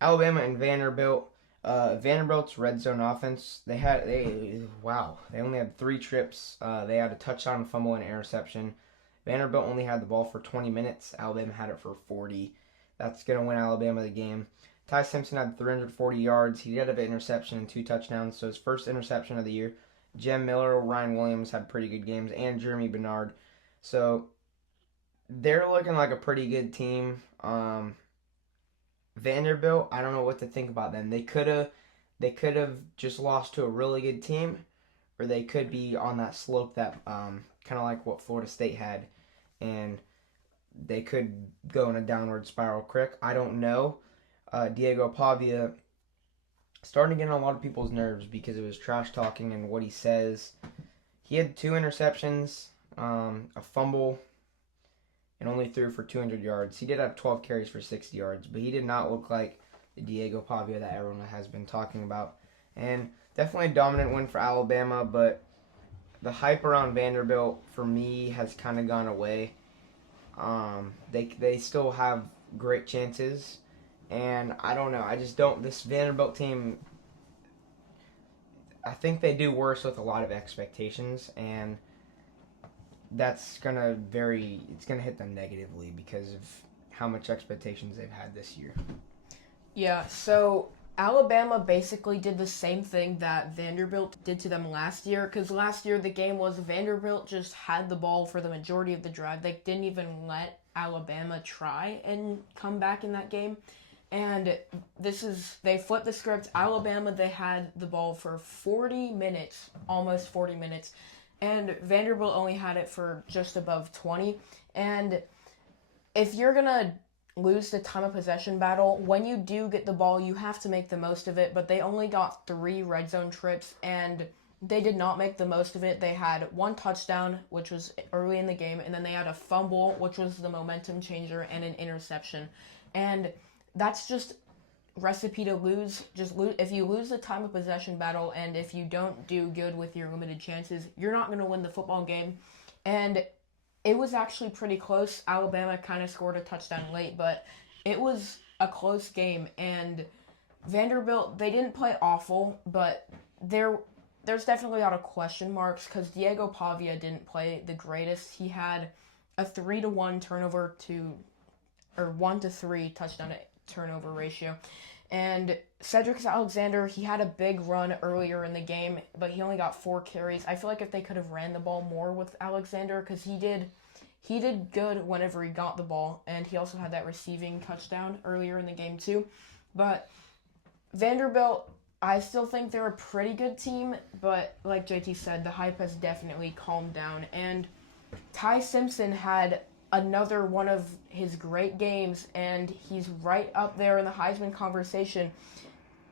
Alabama and Vanderbilt. Vanderbilt's red zone offense. They only had three trips. They had a touchdown, fumble, and interception. Vanderbilt only had the ball for 20 minutes. Alabama had it for 40. That's gonna win Alabama the game. Ty Simpson had 340 yards. He did have an interception and two touchdowns, so his first interception of the year. Jem Miller, Ryan Williams had pretty good games, and Jeremy Bernard. So they're looking like a pretty good team. Vanderbilt, I don't know what to think about them. They could have just lost to a really good team, or they could be on that slope that kind of like what Florida State had, and they could go in a downward spiral quick. I don't know. Diego Pavia starting to get on a lot of people's nerves because of his trash talking and what he says. He had two interceptions, a fumble, and only threw for 200 yards. He did have 12 carries for 60 yards, but he did not look like the Diego Pavia that everyone has been talking about. And definitely a dominant win for Alabama, but the hype around Vanderbilt for me has kind of gone away. They still have great chances, and I don't know. I just don't. This Vanderbilt team, I think they do worse with a lot of expectations, and that's gonna vary. It's gonna hit them negatively because of how much expectations they've had this year. Yeah, so Alabama basically did the same thing that Vanderbilt did to them last year, because last year the game was Vanderbilt just had the ball for the majority of the drive. They didn't even let Alabama try and come back in that game. And they flipped the script. Alabama, they had the ball for 40 minutes, almost 40 minutes, and Vanderbilt only had it for just above 20. And if you're going to lose the time of possession battle, when you do get the ball, you have to make the most of it. But they only got three red zone trips, and they did not make the most of it. They had one touchdown, which was early in the game, and then they had a fumble, which was the momentum changer, and an interception. And that's just recipe to lose. Just lose if you lose the time of possession battle, and if you don't do good with your limited chances, you're not going to win the football game. And it was actually pretty close. Alabama kind of scored a touchdown late, but it was a close game. And Vanderbilt, they didn't play awful, but there's definitely a lot of question marks because Diego Pavia didn't play the greatest. He had a 3-to-1 turnover to or 1-to-3 touchdown to turnover ratio. And Cedric Alexander, he had a big run earlier in the game, but he only got 4 carries. I feel like if they could have ran the ball more with Alexander, because he did good whenever he got the ball, and he also had that receiving touchdown earlier in the game too. But Vanderbilt, I still think they're a pretty good team, but like JT said, the hype has definitely calmed down. And Ty Simpson had another one of his great games, and he's right up there in the Heisman conversation.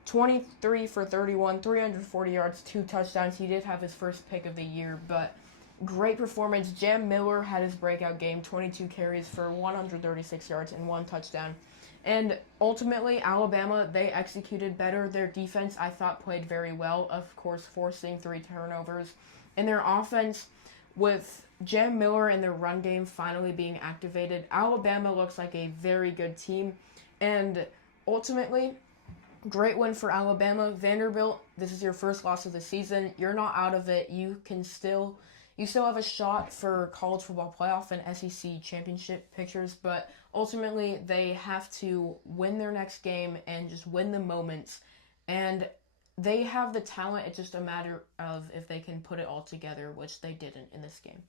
23 for 31, 340 yards, two touchdowns. He did have his first pick of the year, but great performance. Jam Miller had his breakout game, 22 carries for 136 yards and one touchdown. And ultimately, Alabama, they executed better. Their defense, I thought, played very well, of course, forcing 3 turnovers. And their offense, with Jam Miller and their run game finally being activated, Alabama looks like a very good team. And ultimately, great win for Alabama. Vanderbilt, this is your first loss of the season. You're not out of it. You still have a shot for college football playoff and SEC championship pictures, but ultimately they have to win their next game and just win the moments. And they have the talent. It's just a matter of if they can put it all together, which they didn't in this game.